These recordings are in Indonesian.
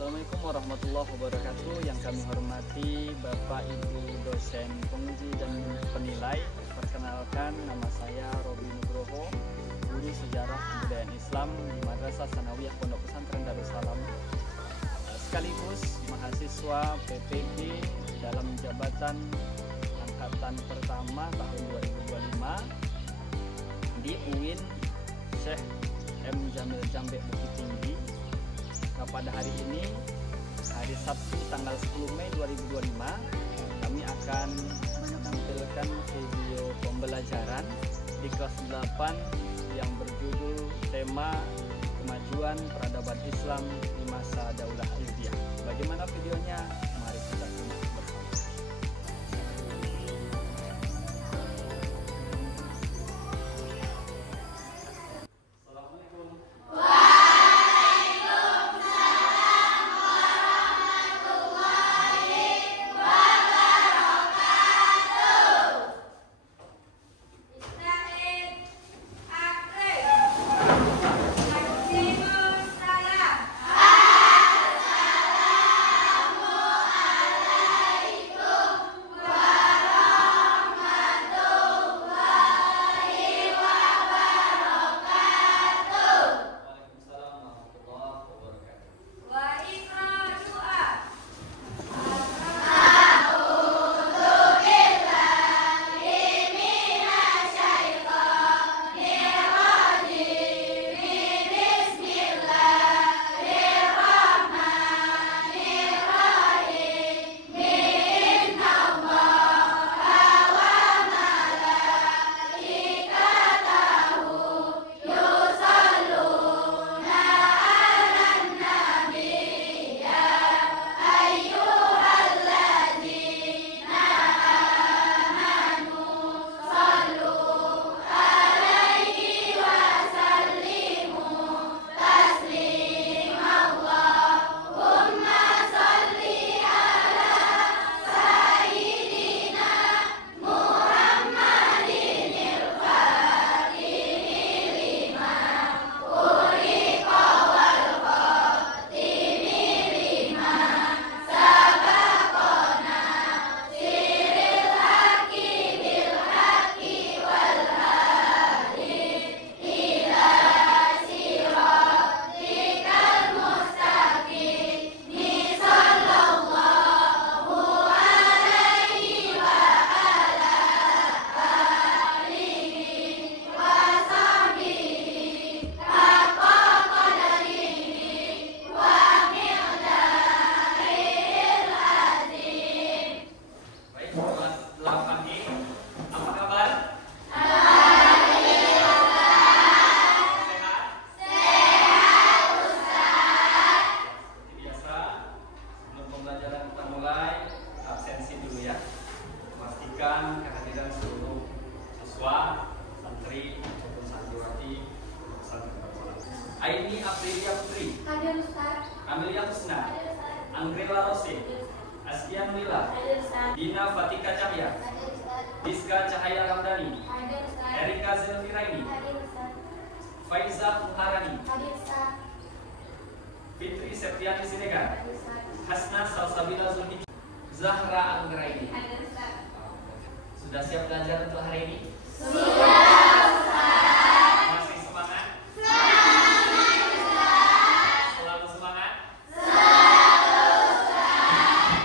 Assalamualaikum warahmatullahi wabarakatuh. Yang kami hormati Bapak Ibu dosen penguji dan penilai. Perkenalkan, nama saya Robi Nugroho, guru sejarah kebudayaan Islam di Madrasah Sanawiyah Pondok Pesantren Darussalam, sekaligus mahasiswa PPG dalam jabatan angkatan pertama tahun 2025 di UIN Syekh M. Jamil Jambe Bukit Tinggi. Nah, pada hari ini, hari Sabtu tanggal 10 Mei 2025, kami akan menampilkan video pembelajaran di kelas 8 yang berjudul tema Kemajuan Peradaban Islam di Masa Daulah Ayyubiyah. Bagaimana videonya? Mari kita simak bersama. Kehadiran seluruh siswa, santri, maupun santriwati pesantren Darussalam. Aini Aprilia Putri, Hadir Ustaz. Amelia Husna, Hadir Ustaz. Angrela Rose, Asdian Mila, Hadir Ustaz. Dina Fatika Cahya, Hadir Ustaz. Diska Cahaya Ramdhani, Hadir Ustaz. Erika Zelfiraini, Hadir Ustaz. Faiza Muharani, Hadir Ustaz. Fitri Septiani Siregar, Hadir Ustaz. Hasna Salsabila Zulhijjah, Zahra Anggraini. Hadir Ustaz. Sudah siap belajar untuk hari ini? Sudah. Masih semangat? Selalu semangat?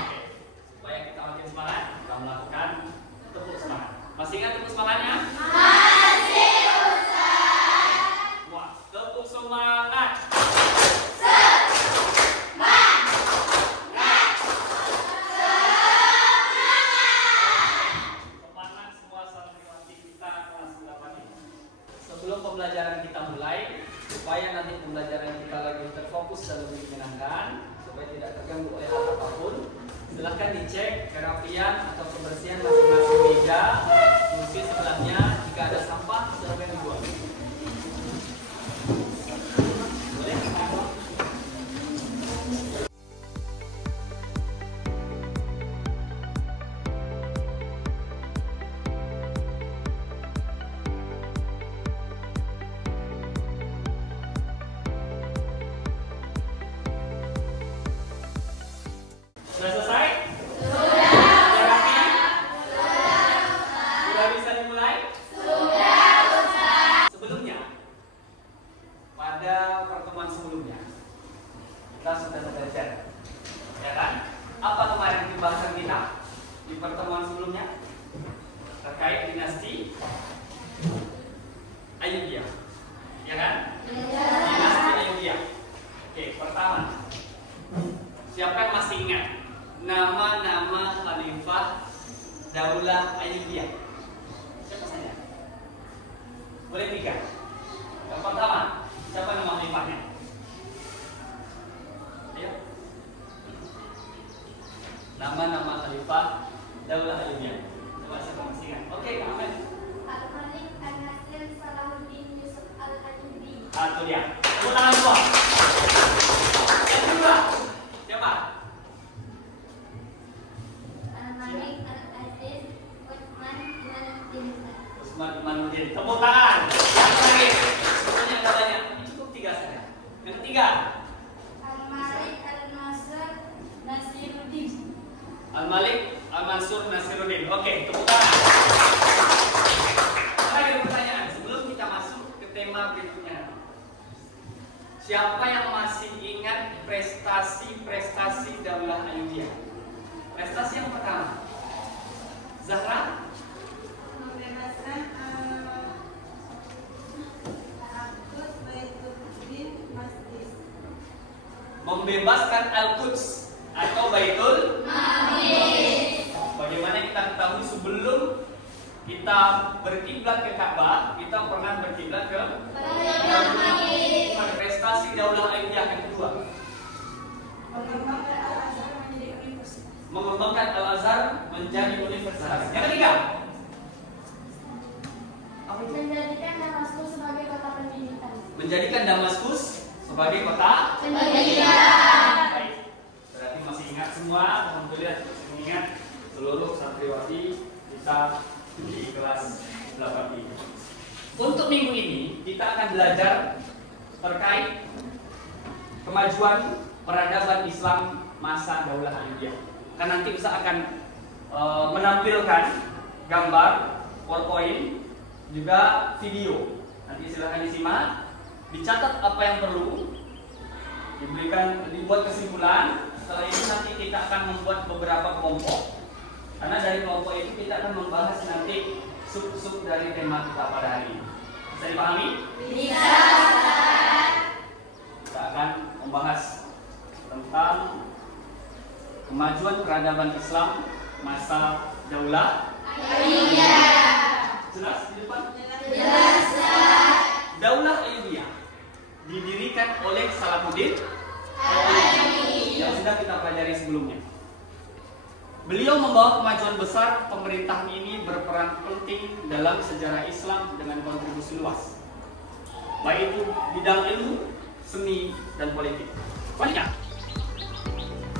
Oke, supaya kita makin semangat, kita melakukan tepuk semangat. Masih ingat tepuk semangatnya? Masih Ustaz. Wah, tepuk semangat. Sebelum pembelajaran kita mulai, supaya nanti pembelajaran kita lebih terfokus dan lebih menyenangkan, supaya tidak terganggu oleh hal apapun, silahkan dicek kerapian atau kebersihan masing-masing meja, kursi sebelahnya. Jika ada sampah, silakan dibuang. Boleh? kita sudah belajar, ya kan? Apa kemarin pembahasan kita di pertemuan sebelumnya terkait dinasti Ayyubiyah, ya kan? Dinasti Ayyubiyah. Oke, pertama, siapa yang masih ingat nama-nama khalifah Daulah Ayyubiyah? Siapa saja? Boleh 3. Yang pertama, siapa nama khalifahnya? Ayo. Nama-nama khalifah Daulah Ayyubiyah. Coba siapa masih ingat? Oke, Ahmed. Al-Malik An-Nasir Salahuddin Yusuf Al-Ayyubi. Itu dia. Tepuk tangan semua. Yang kedua, siapa? Al-Malik Al-Aziz Utsman Imanuddin. Utsman Imanuddin. Tepuk tangan. Yang terakhir. Yang katanya cukup 3 saja. Yang ketiga. Al-Malik Al-Nasir Nasiruddin. Al-Malik Al-Mansur Nasiruddin. Oke, tepuk tangan. Terakhir pertanyaan sebelum kita masuk ke tema berikutnya. Siapa yang masih ingat prestasi-prestasi Daulah Ayyubiyah? Prestasi yang pertama, Zahra Membebaskan Al-Quds Baituddin Masjid. membebaskan Al-Quds atau Baitul Maqdis. Bagaimana kita ketahui sebelum kita berkiblat ke Ka'bah, kita pernah berkiblat ke Baitul Maqdis. Prestasi Daulah Ayyubiyah yang kedua, Mengembangkan Al-Azhar menjadi universitas. mengembangkan Al-Azhar menjadi universitas. Yang ketiga, apa itu? Menjadikan Damaskus sebagai kota pendidikan. Menjadikan Damaskus sebagai kota Pendidikan. baik. Berarti masih ingat semua. Alhamdulillah masih ingat seluruh santriwati kita di kelas 8 ini. Untuk minggu ini kita akan belajar terkait kemajuan peradaban Islam masa Daulah Ayyubiyah. Kan nanti Ustaz akan menampilkan gambar, PowerPoint, juga video. Nanti silahkan disimak, dicatat apa yang perlu, dibuat kesimpulan. Setelah ini nanti kita akan membuat beberapa kelompok. Karena dari kelompok itu kita akan membahas nanti sub-sub dari tema kita pada hari ini. Bisa dipahami? Bisa. Kita akan membahas tentang kemajuan peradaban Islam masa Daulah Ayyubiyah. Jelas di depan? Jelas. Daulah Ayyubiyah didirikan oleh Salahuddin yang sudah kita pelajari sebelumnya. Beliau membawa kemajuan besar. Pemerintahan ini berperan penting dalam sejarah Islam dengan kontribusi luas, baik itu bidang ilmu, seni, dan politik. Selanjutnya,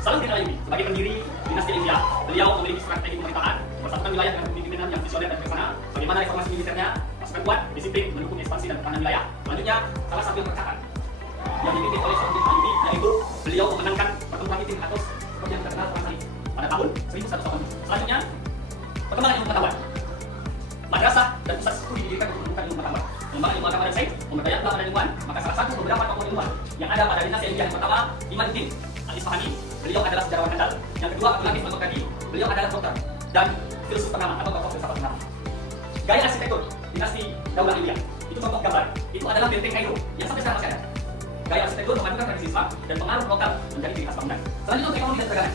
Salahuddin Ayyubi sebagai pendiri dinasti Ayyubiyah, beliau memiliki strategi pemerintahan, mempersatukan wilayah dengan kepemimpinan yang visioner dan bijaksana. Bagaimana reformasi militernya, pasukan kuat, disiplin, mendukung ekspansi dan pertahanan wilayah. Selanjutnya, salah satu yang tercatat yang dipimpin oleh Salahuddin Ayyubi yaitu beliau memenangkan pertempuran Hittin atau seperti yang terkenal perang Salib pada tahun 1180. Selanjutnya, perkembangan ilmu pengetahuan. Madrasah dan pusat studi didirikan untuk menemukan ilmu pengetahuan. Pengembangan ilmu agama dan sains, pemberdayaan ulama dan ilmuwan. Maka salah satu beberapa tokoh ilmuwan yang ada pada dinasti Ayyubiyah yang pertama, Imaduddin Al-Isfahani. Beliau adalah sejarawan handal. Yang kedua, Abdul Latif Al-Baghdadi. Beliau adalah dokter dan filsuf ternama atau tokoh filsafat ternama. Gaya arsitektur dinasti Daulah Ayyubiyah itu contoh gambar. Itu adalah benteng Kairo yang sampai sekarang masih ada. Gaya arsitektur memadukan tradisi Islam dan pengaruh lokal menjadi ciri khas bangunan. Selanjutnya, untuk ekonomi dan perdagangan.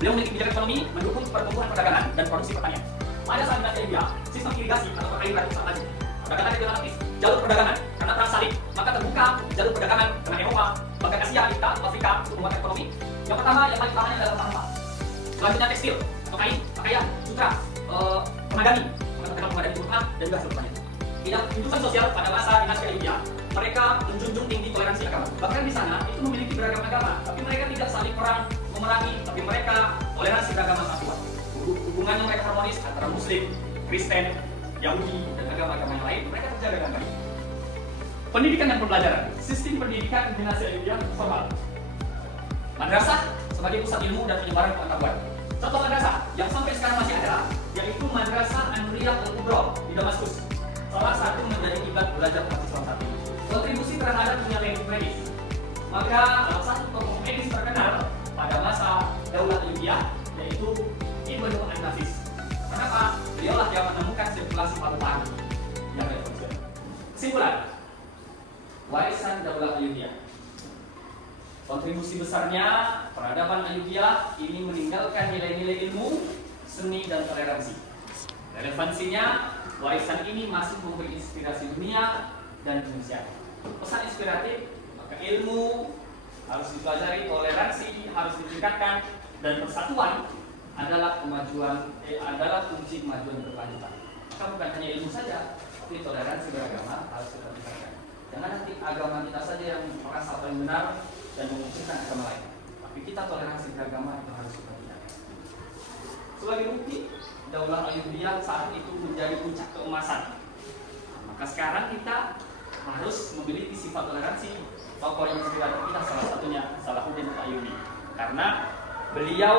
Beliau memiliki kebijakan ekonomi mendukung pertumbuhan perdagangan dan produksi pertanian. Pada saat dinasti Ayyubiyah, sistem irigasi atau perairan sangat maju. Perdagangan regionalis, jalur perdagangan karena perang salib, maka terbuka jalur perdagangan dengan Eropa, bahkan Asia, Afrika untuk penguatan ekonomi. Yang pertama, yang paling utamanya adalah rempah-rempah. Selanjutnya tekstil atau kain, pakaian, sutra, pemadani, pemadani Quran dan juga seluruh pertanian. Bidang kehidupan sosial pada masa dinasti Ayyubiyah, mereka menjunjung tinggi toleransi agama. Bahkan di sana itu memiliki beragam agama, tapi mereka tidak saling perang memerangi, tapi mereka toleransi beragama sangat kuat. Hubungannya mereka harmonis antara Muslim, Kristen, Yahudi, dan agama-agama yang lain, mereka terjaga dengan baik. Pendidikan dan pembelajaran. Sistem pendidikan dinasti Ayyubiyah formal. Madrasah sebagai pusat ilmu dan penyebaran pengetahuan. Contoh madrasah yang sampai sekarang masih ada, yaitu Madrasah An-Nuriyah Al-Kubra di Damaskus. Salah satu menjadi kiblat belajar umat Islam saat ini. Kontribusi terhadap dunia medis. Maka salah satu tokoh kasih patokan yang relevan. Kesimpulan, warisan Daulah Ayyubiyah. Kontribusi besarnya peradaban Ayyubiyah ini meninggalkan nilai-nilai ilmu, seni, dan toleransi. Relevansinya, warisan ini masih memberi inspirasi dunia dan Indonesia. Pesan inspiratif, maka ilmu harus dipelajari, toleransi harus ditingkatkan, dan persatuan adalah adalah kunci kemajuan berkelanjutan. Maka bukan hanya ilmu saja, tapi toleransi beragama harus kita tingkatkan. Jangan nanti agama kita saja yang merasa paling benar dan mengucilkan agama lain, tapi kita toleransi beragama itu harus kita tingkatkan. Sebagai bukti, Daulah Ayyubiyah saat itu menjadi puncak keemasan. Maka sekarang kita harus memiliki sifat toleransi. Tokoh inspiratif kita salah satunya Salahuddin Ayyubi, karena beliau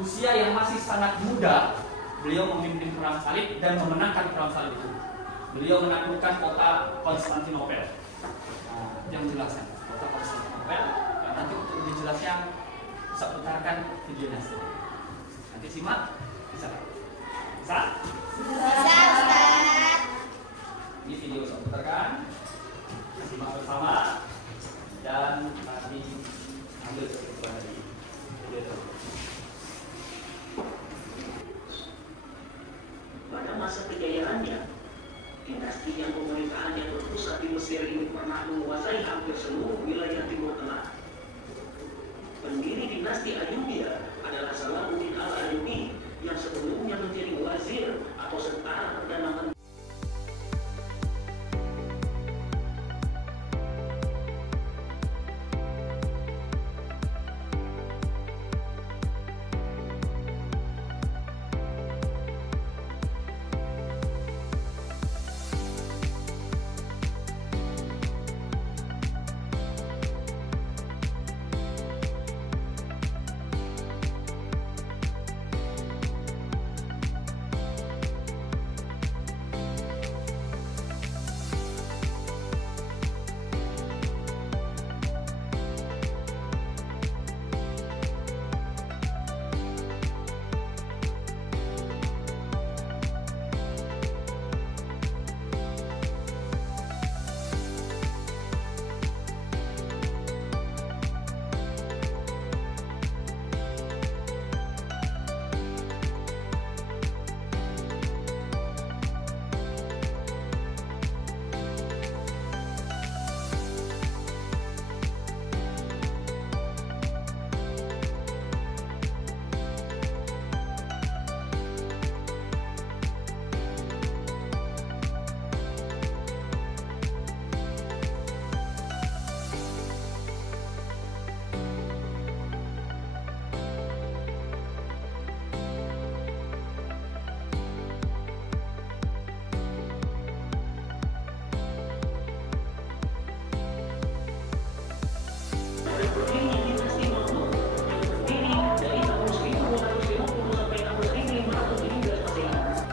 usia yang masih sangat muda, beliau memimpin perang salib dan memenangkan perang salib itu. Beliau menaklukkan kota Konstantinopel. Nah, yang menjelaskan kota Konstantinopel. Nah, nanti untuk lebih jelasnya bisa putarkan videonya. Nanti simak, bisa? Bisa? Ini video saya putarkan. Simak bersama dan nanti ambil kesimpulan dari video itu. Pada masa kejayaannya, dinasti yang pemerintahannya berpusat di Mesir ini pernah menguasai hampir seluruh wilayah Timur Tengah. Pendiri dinasti Ayyubiyah adalah Salahuddin al-Ayyubi yang sebelumnya menjadi wazir atau setara perdana menteri.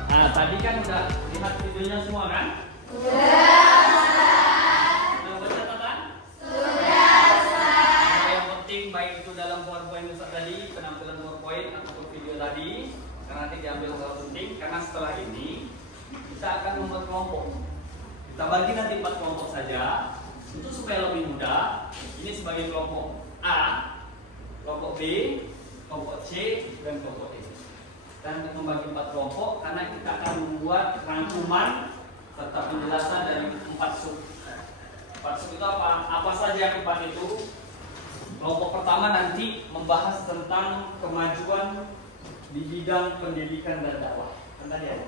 Nah, tadi kan udah lihat videonya semua kan? Sudah. Sudah baca catatan? Sudah. Nah, yang penting baik itu dalam PowerPoint Ustaz tadi, penampilan PowerPoint ataupun video tadi, karena nanti diambil hal penting, karena setelah ini kita akan membuat kelompok. Kita bagi nanti 4 kelompok saja, itu supaya lebih mudah. Ini sebagai kelompok A, kelompok B, kelompok C, dan kelompok D. Dan untuk membagi 4 kelompok, karena kita akan membuat rangkuman serta penjelasan dari 4 sub. 4 sub itu apa? Apa saja 4 itu? Kelompok pertama nanti membahas tentang kemajuan di bidang pendidikan dan dakwah. Kan tadi ada.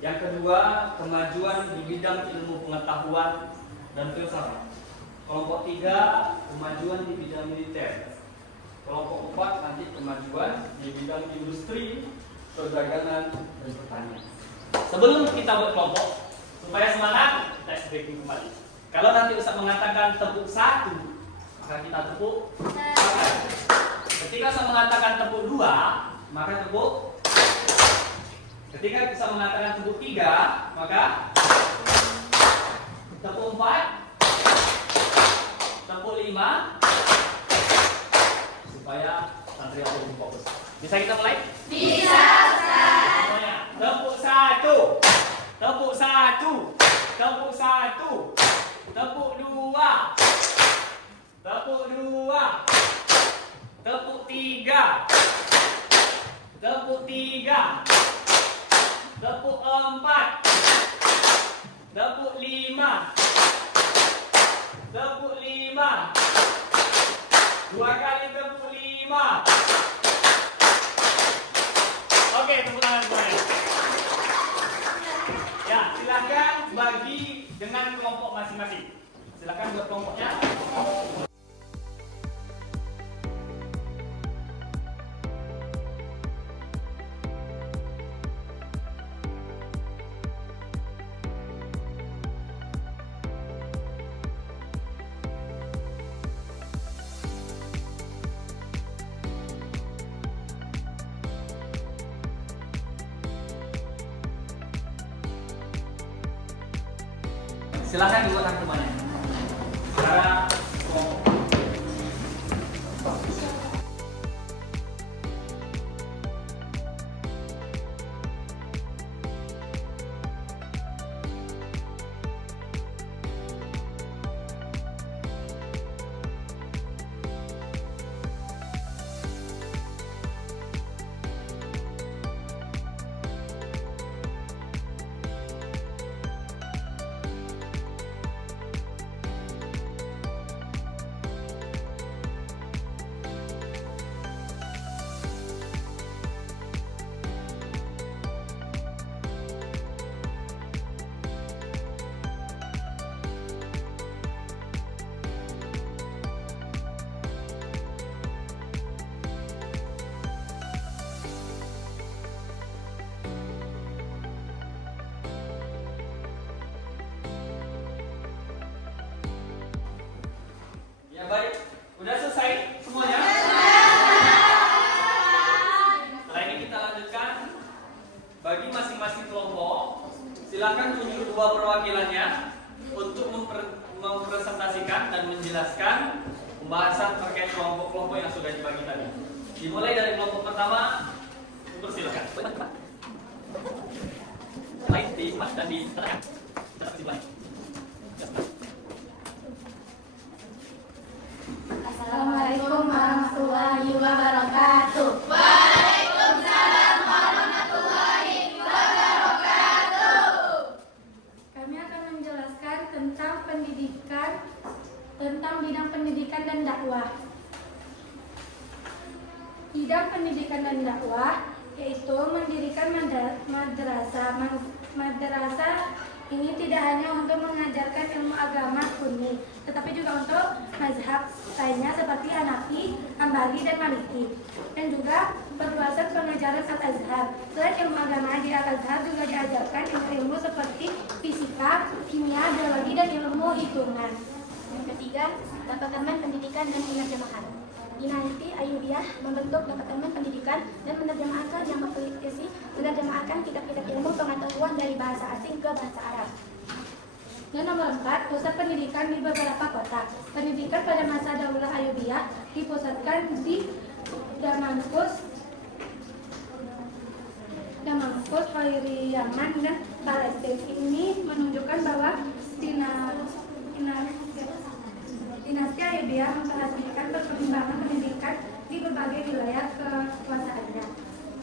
Yang kedua, kemajuan di bidang ilmu pengetahuan dan filsafat. Kelompok 3, kemajuan di bidang militer. Kelompok 4 nanti kemajuan di bidang industri, perdagangan, dan pertanian. Sebelum kita buat kelompok, supaya semangat, kita breaking kembali. Kalau nanti Ustaz mengatakan tepuk 1, maka kita tepuk 1. Ketika Ustaz mengatakan tepuk 2, maka tepuk. Ketika Ustaz mengatakan tepuk 3, maka tepuk 4, tepuk 5, supaya santri aku lebih fokus. Bisa kita mulai? Bisa, Ustaz. Semuanya. Tepuk 1. 3, tepuk 4, tepuk 5, tepuk 5, 2 kali tepuk 5. Oke, tepuk tangan semuanya. Ya, silakan bagi dengan kelompok masing-masing. Silakan buat kelompoknya. Silakan dibuatkan rumahnya secara kelompok. Ya baik, udah selesai semuanya? Setelah ini kita lanjutkan. Bagi masing-masing kelompok, silakan tunjuk 2 perwakilannya untuk mempresentasikan dan menjelaskan pembahasan terkait kelompok-kelompok yang sudah dibagi tadi. Dimulai dari kelompok pertama, silakan. Baik, di mas dan di tengah. Assalamualaikum warahmatullahi wabarakatuh. Waalaikumsalam warahmatullahi wabarakatuh. Kami akan menjelaskan tentang bidang pendidikan dan dakwah. Bidang pendidikan dan dakwah yaitu mendirikan madrasah. Madrasah ini tidak hanya untuk mengajarkan ilmu agama sunni, tetapi juga untuk mazhab lainnya seperti Hanafi, Hambali, dan Maliki. Dan juga perluasan pengajaran Al-Azhar. Selain ilmu agama di Al-Azhar juga diajarkan ilmu-ilmu seperti fisika, kimia, biologi, dan ilmu hitungan. Yang ketiga, Departemen Pendidikan dan Penerjemahan. Dinasti Ayyubiyah membentuk Departemen Pendidikan dan menerjemahkan yang berfungsi menerjemahkan kitab-kitab ilmu pengetahuan dari bahasa asing ke bahasa Arab. Dan nomor 4, pusat pendidikan di beberapa kota. Pendidikan pada masa Daulah Ayyubiyah dipusatkan di Damaskus, Khairi, Yaman, dan Palestina. Ini menunjukkan bahwa Dinasti Ayyubiyah memperhatikan perkembangan pendidikan di berbagai wilayah kekuasaannya.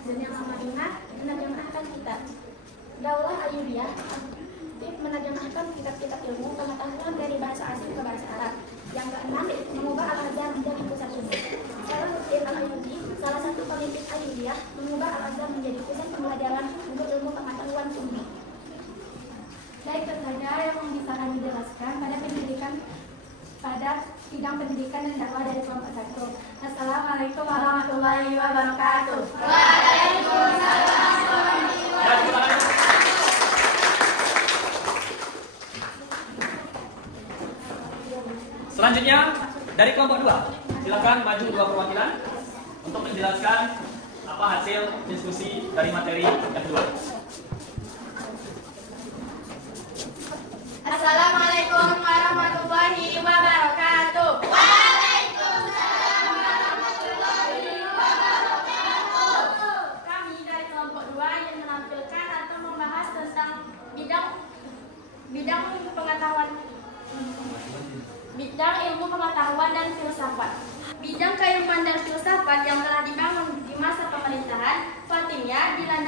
Dan yang ke-5, menerjemahkan kitab. Daulah Ayyubiyah aktif menerjemahkan kitab-kitab ilmu pengetahuan dari bahasa asing ke bahasa Arab. Yang ke-6, mengubah Al-Azhar menjadi pusat sunni. Salahuddin Al-Ayyubi, salah satu pemimpin Ayyubiyah, mengubah Al-Azhar menjadi pusat pembelajaran untuk ilmu pengetahuan sunni. Baik, itu saja yang bisa kami jelaskan pada bidang pendidikan dan dakwah dari kelompok 1. Assalamualaikum warahmatullahi wabarakatuh. Waalaikumsalam warahmatullahi wabarakatuh. Selanjutnya dari kelompok 2, silakan maju 2 perwakilan untuk menjelaskan apa hasil diskusi dari materi yang kedua. Assalamualaikum warahmatullahi wabarakatuh. Waalaikumsalam warahmatullahi wabarakatuh. Kami dari kelompok 2 yang menampilkan atau membahas tentang bidang ilmu pengetahuan dan filsafat. Bidang keilmuan dan filsafat yang telah dibangun di masa pemerintahan Fatimiyah dilanjutkan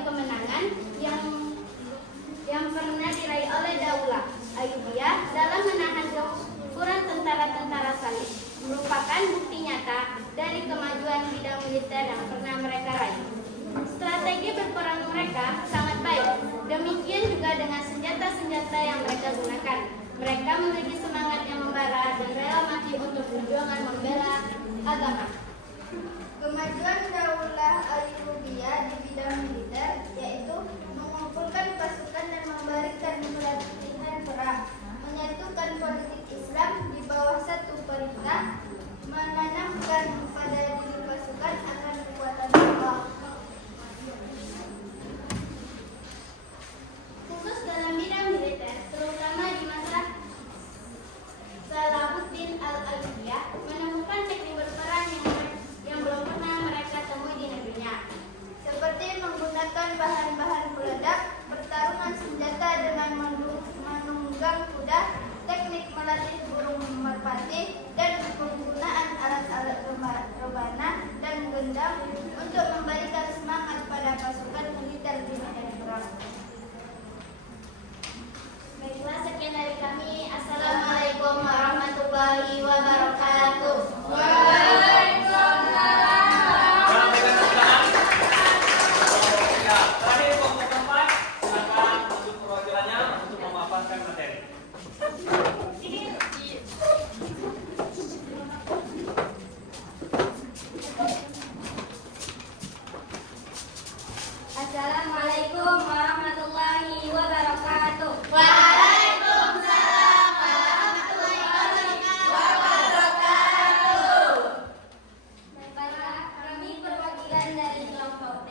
berbagai kemenangan yang pernah diraih oleh Daulah Ayyubiyah dalam menahan gempuran tentara-tentara salib merupakan bukti nyata dari kemajuan bidang militer yang pernah mereka raih. Strategi berperang mereka sangat baik, demikian juga dengan senjata-senjata yang mereka gunakan. Mereka memiliki semangat yang membara dan rela mati untuk perjuangan membela agama. Kemajuan Daulah Ayyubiyah di bidang militer yaitu mengumpulkan pasukan dan memberikan pelatihan perang, menyatukan politik Islam di bawah satu perintah, menanamkan pada diri pasukan akan kekuatan Allah. Khusus dalam bidang militer, terutama di masa Salahuddin al-Ayyubiyah menemukan teknik berperang yang belum pernah mereka temui di negerinya, Seperti menggunakan bahan-bahan peledak, pertarungan senjata dengan menunggang kuda, teknik melatih burung merpati, dan penggunaan alat-alat rebana dan gendam untuk memberikan semangat pada pasukan militer di medan perang. Baiklah, sekian dari kami. Assalamualaikum warahmatullahi wabarakatuh. Terakhir kelompok keempat, silakan untuk perwakilannya untuk memaparkan materi. Assalamualaikum warahmatullahi wabarakatuh. Baiklah, kami perwakilan dari kelompok T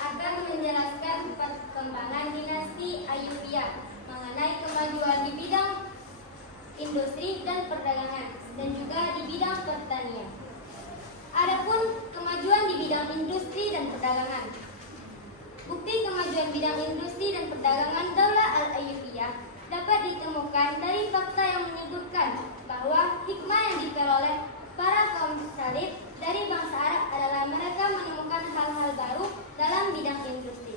akan menjelaskan perkembangan dinasti Ayyubiyah mengenai kemajuan di bidang industri dan perdagangan dan juga di bidang pertanian. Adapun kemajuan di bidang industri dan perdagangan. Bukti kemajuan bidang industri dan perdagangan Daulah Al-Ayyubiyah dapat ditemukan dari fakta yang menyebutkan bahwa hikmah yang diperoleh para kaum salib dari bangsa Arab adalah mereka menemukan hal-hal baru dalam bidang industri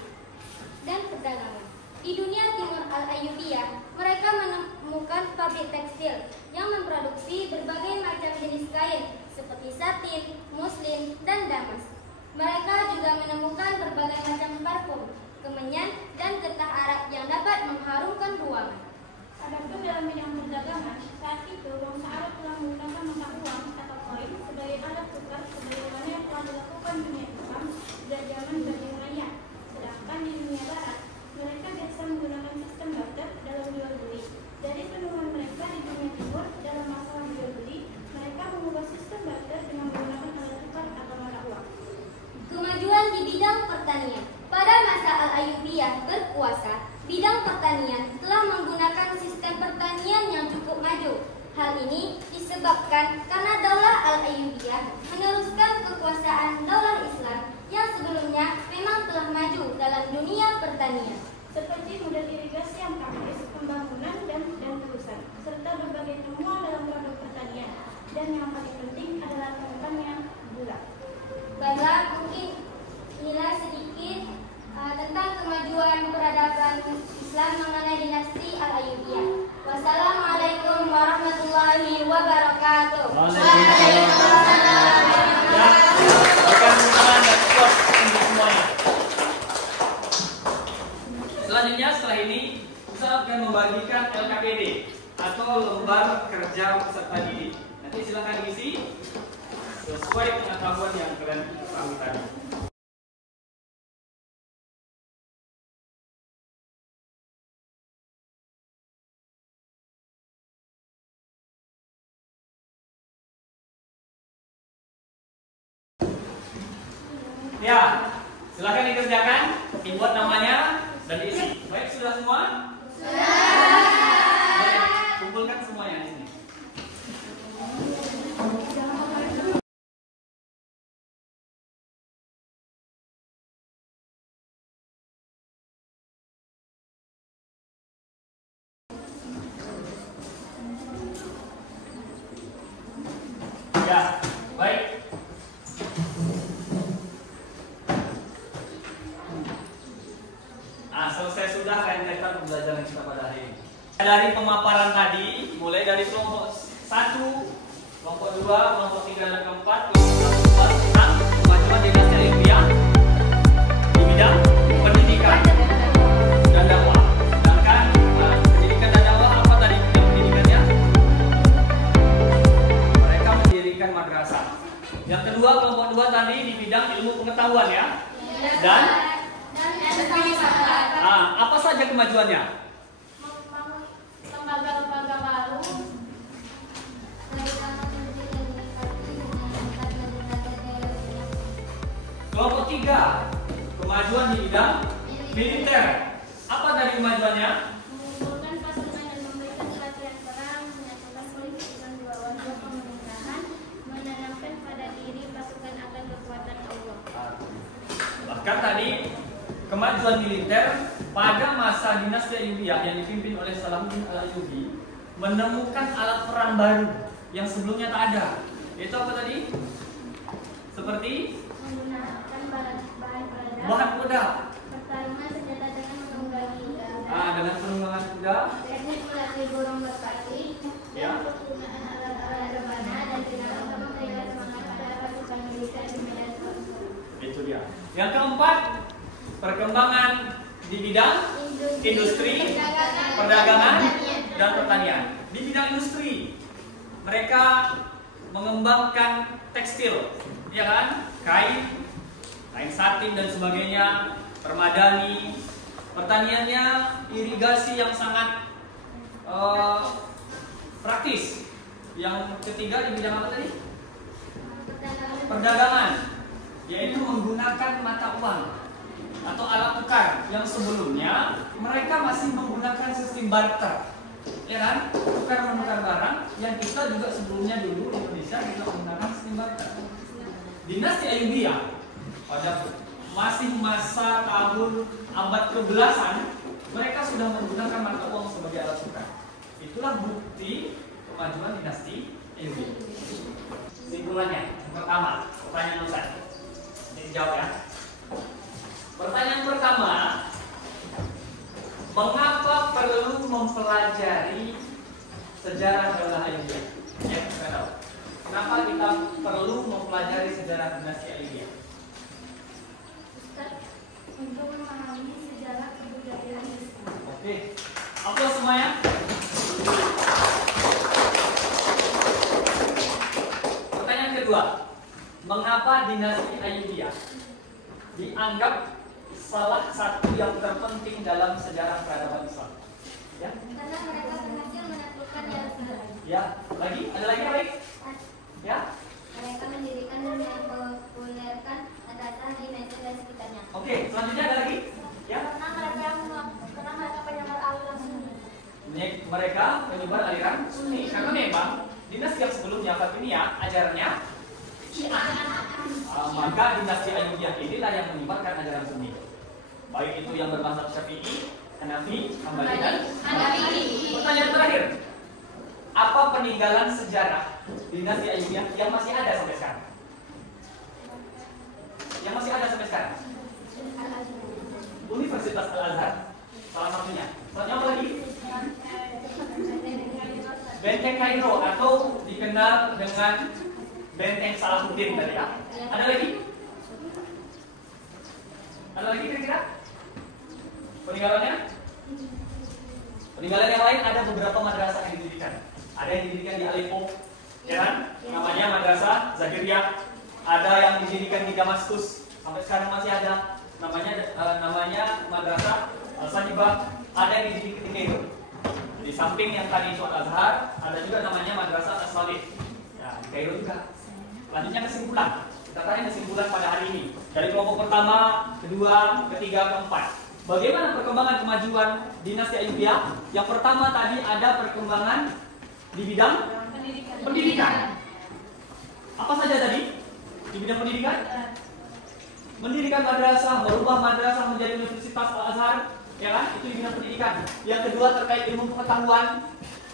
dan perdagangan. Di dunia timur Al-Ayyubiyah, mereka menemukan pabrik tekstil yang memproduksi berbagai macam jenis kain seperti satin, muslin, dan damas. Mereka juga menemukan berbagai macam parfum, kemenyan, dan getah Arab yang dapat mengharumkan ruangan. Adapun dalam bidang perdagangan, saat itu bangsa Arab telah menggunakan mata uang atau koin sebagai alat tukar sebagaimana yang telah dilakukan dunia Islam sejak zaman Bani Umayyah. Sedangkan di dunia Barat, mereka biasa menggunakan sistem barter dalam jual beli. Dari penemuan mereka di dunia Timur dalam masalah jual beli, mereka mengubah sistem barter dengan menggunakan alat tukar atau mata uang. Kemajuan di bidang pertanian. Pada masa Al-Ayyubiyah berkuasa, bidang pertanian telah menggunakan sistem pertanian yang cukup maju. Hal ini disebabkan karena Daulah Al-Ayyubiyah meneruskan kekuasaan Daulah Islam yang sebelumnya memang telah maju dalam dunia pertanian. Seperti model irigasi yang praktis, pembangunan dan terusan, serta berbagai temuan dalam produk pertanian. Dan yang paling penting adalah temuannya gula. Baiklah, mungkin inilah sedikit tentang kemajuan peradaban Islam mengenai dinasti Al-Ayyubiyah. Wassalamualaikum warahmatullahi wabarakatuh. Ya, berikan dukungan dan support untuk semuanya. Selanjutnya setelah ini Ustaz akan membagikan LKPD atau lembar kerja peserta didik. Nanti silakan diisi sesuai pengetahuan yang kalian ketahui tadi. Ya, silakan dikerjakan, dibuat namanya dan diisi. Baik, sudah semua? Baik, kumpulkan semuanya di sini. Ya, baik. Dari pemaparan tadi, mulai dari kelompok 1, kelompok 2, kelompok 3 dan keempat, kelompok 1 tentang kemajuan dinasti Ayyubiyah di bidang pendidikan dan dakwah. Sedangkan pendidikan dan dakwah apa tadi bidang pendidikannya? Mereka mendirikan madrasah. Yang kedua, kelompok 2 tadi di bidang ilmu pengetahuan ya. Dan apa saja kemajuannya? Lembaga-lembaga baru, Kelompok 3, kemajuan di bidang militer. Apa dari kemajuannya? mengumpulkan pasukan dan memberikan pelatihan perang, menyatukan politik dengan dua wajah pemerintahan, menanamkan pada diri pasukan akan kekuatan Allah. Bahkan tadi kemajuan militer pada masa dinasti Ayyubiyah yang dipimpin oleh Salahuddin Al-Ayyubi menemukan alat perang baru yang sebelumnya tak ada. Itu apa tadi? Seperti Menggunakan bahan peledak, bahan peledak, pertarungan senjata dengan menunggangi udara, dengan penunggangan kuda, teknik melatih burung merpati, Ya. dan penggunaan alat-alat rebana dan dengan untuk memberikan semangat pada pasukan militer di medan perang. itu dia. Yang keempat, perkembangan di bidang industri, perdagangan, dan pertanian. Di bidang industri, mereka mengembangkan tekstil, ya kan? Kain satin dan sebagainya, permadani. Pertaniannya irigasi yang sangat praktis. Yang ketiga di bidang apa tadi? Perdagangan, yaitu menggunakan mata uang atau alat tukar yang sebelumnya mereka masih menggunakan sistem barter, ya kan? Tukar menukar barang yang kita juga sebelumnya dulu di Indonesia kita menggunakan sistem barter. Dinasti Ayyubiyah pada masih masa tahun abad ke-belasan mereka sudah menggunakan mata uang sebagai alat tukar. Itulah bukti kemajuan dinasti Ayyubiyah. Kesimpulannya, yang pertama, pertanyaan Ustaz. Ini jawab ya. Pertanyaan pertama, mengapa perlu mempelajari sejarah Daulah Ayyubiyah? Ya, kita tahu. Kenapa kita perlu mempelajari sejarah dinasti Ayyubiyah? Untuk memahami sejarah kebudayaan Islam. Oke, aplaus semuanya. Pertanyaan kedua, mengapa dinasti Ayyubiyah dianggap salah satu yang terpenting dalam sejarah peradaban Islam? Ya, Karena mereka berhasil menaklukkan Yazid. ya. Lagi, ada lagi baik? Ya. Mereka mendirikan dan mempopulerkan madrasah di Mesir dan sekitarnya. Oke, selanjutnya ada lagi? Ya. Karena mereka penyebar aliran sunni. Mereka menyebar aliran Sunni karena memang dinasti yang sebelumnya Fatimiyah ajarannya Syiah. Maka dinasti Ayyubiyah inilah yang menyebarkan ajaran Sunni. Baik itu yang bermazhab Syafi'i, Hanafi, Hambali dan Hanafi. Pertanyaan terakhir, apa peninggalan sejarah dinasti Ayyubiyah yang masih ada sampai sekarang? Yang masih ada sampai sekarang? Universitas Al-Azhar, salah satunya. Selanjutnya apa lagi? Benteng Kairo atau dikenal dengan Benteng Salahuddin tadi ya. Ada lagi? Ada lagi kira-kira? Peninggalannya? Peninggalan yang lain ada beberapa madrasah yang didirikan. Ada yang didirikan di Aleppo, ya kan? Namanya Madrasah Zahiriyah. Ada yang didirikan di Damaskus, sampai sekarang masih ada. Namanya Madrasah Al-Sajibah. Ada yang didirikan di Kairo. Di samping yang tadi itu Al-Azhar, ada juga namanya Madrasah As-Salih. Ya, di Kairo juga. Selanjutnya kesimpulan. Kita tarik kesimpulan pada hari ini. Dari kelompok pertama, kedua, ketiga, keempat. Bagaimana perkembangan kemajuan dinasti Ayyubiyah? Yang pertama tadi ada perkembangan di bidang pendidikan. Apa saja tadi? Di bidang pendidikan? Mendirikan madrasah, merubah madrasah menjadi Universitas Al-Azhar, ya kan? Itu di bidang pendidikan. Yang kedua terkait ilmu pengetahuan,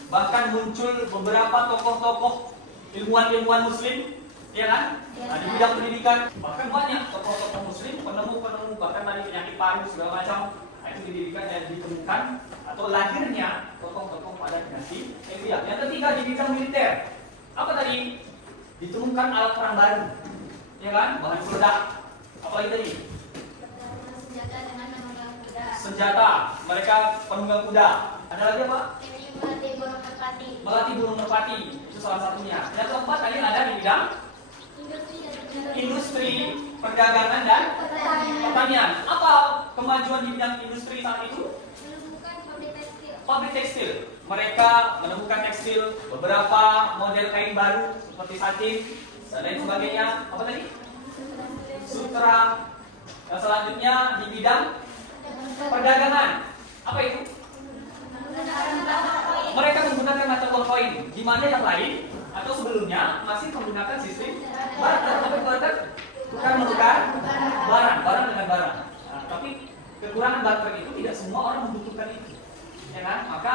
bahkan muncul beberapa tokoh-tokoh ilmuwan-ilmuwan Muslim, ya kan? Nah, di bidang pendidikan bahkan banyak tokoh-tokoh Muslim, penemu-penemu, bahkan tadi penyakit paru segala macam. Nah, itu didirikan dan ditemukan atau lahirnya tokoh-tokoh pada dinasti Ayyubiyah. Yang ketiga di bidang militer. Apa tadi? Ditemukan alat perang baru, ya kan? Bahan peledak. Apalagi tadi? Senjata dengan menunggang kuda. Senjata. Mereka penunggang kuda. Ada lagi apa? Melatih burung merpati. Melatih burung merpati. Itu salah satunya. Yang keempat tadi ada di bidang industri, perdagangan dan pertanian. Apa kemajuan di bidang industri saat itu? Menemukan pabrik tekstil. Pabrik tekstil. Mereka menemukan tekstil, beberapa model kain baru seperti satin dan lain sebagainya. Apa tadi? Sutra. Yang selanjutnya di bidang perdagangan. Apa itu? Mereka menggunakan mata uang koin. Di mana yang lain atau sebelumnya masih menggunakan sistem barter. Apa itu barter? Tukar menukar barang dengan barang. Nah, tapi kekurangan barter itu tidak semua orang membutuhkan itu, ya kan? Maka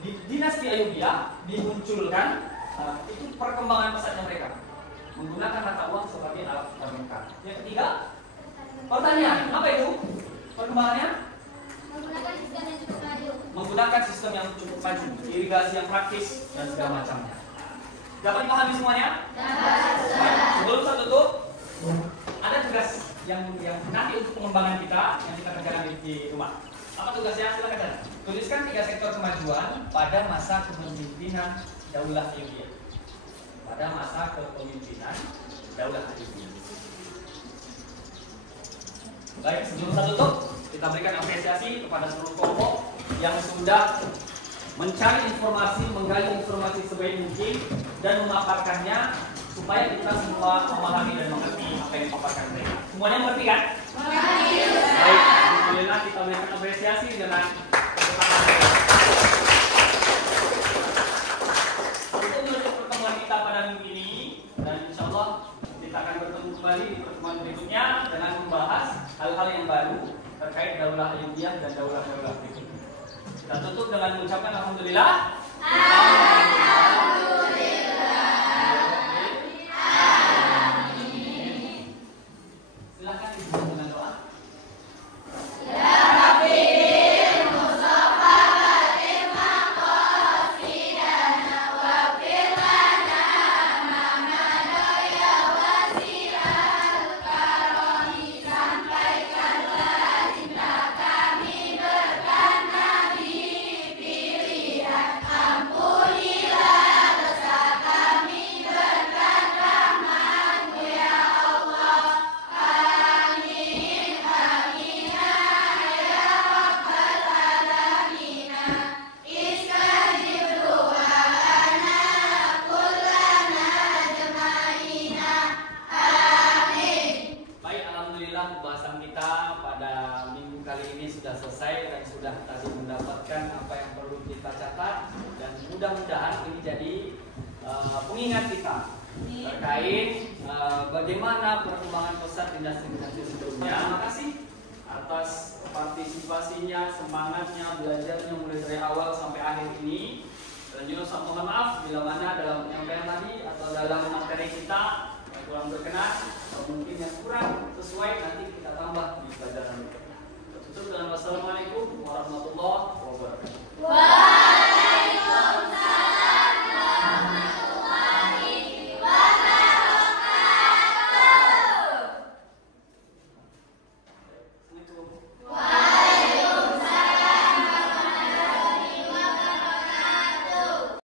di dinasti Ayyubiyah dimunculkan itu perkembangan pesatnya mereka menggunakan mata uang sebagai alat permukar. Yang ketiga, pertanian. Apa itu perkembangannya? Menggunakan sistem yang cukup maju. Menggunakan sistem yang cukup maju, irigasi yang praktis dan segala macamnya. Dapat dipahami semuanya? Sebelum saya tutup, ada tugas yang nanti untuk pengembangan kita yang kita kerjakan di rumah. Apa tugasnya? Silakan. Tuliskan 3 sektor kemajuan pada masa kepemimpinan Daulah Ayyubiyah. Pada masa kepemimpinan Daulah Ayyubiyah. Baik, sebelum saya tutup, kita berikan apresiasi kepada seluruh kelompok yang sudah mencari informasi, menggali informasi sebaik mungkin dan memaparkannya supaya kita semua memahami dan mengerti apa yang dipaparkan mereka. Semuanya mengerti kan? Baik, alhamdulillah kita berikan apresiasi dengan untuk menutup pertemuan kita pada minggu ini, dan insya Allah kita akan bertemu kembali di pertemuan berikutnya dengan membahas hal-hal yang baru terkait Daulah Ayyubiyah dan daulah-daulah berikutnya. Kita tutup dengan mengucapkan alhamdulillah. Silakan ditutup dengan doa. Mudah-mudahan ini jadi pengingat kita terkait bagaimana perkembangan pesat dinasti-dinasti sebelumnya. Terima kasih atas partisipasinya, semangatnya, belajarnya mulai dari awal sampai akhir ini. Dan juga mohon maaf bila mana dalam penyampaian tadi atau dalam materi kita kurang berkenan, mungkin yang kurang sesuai.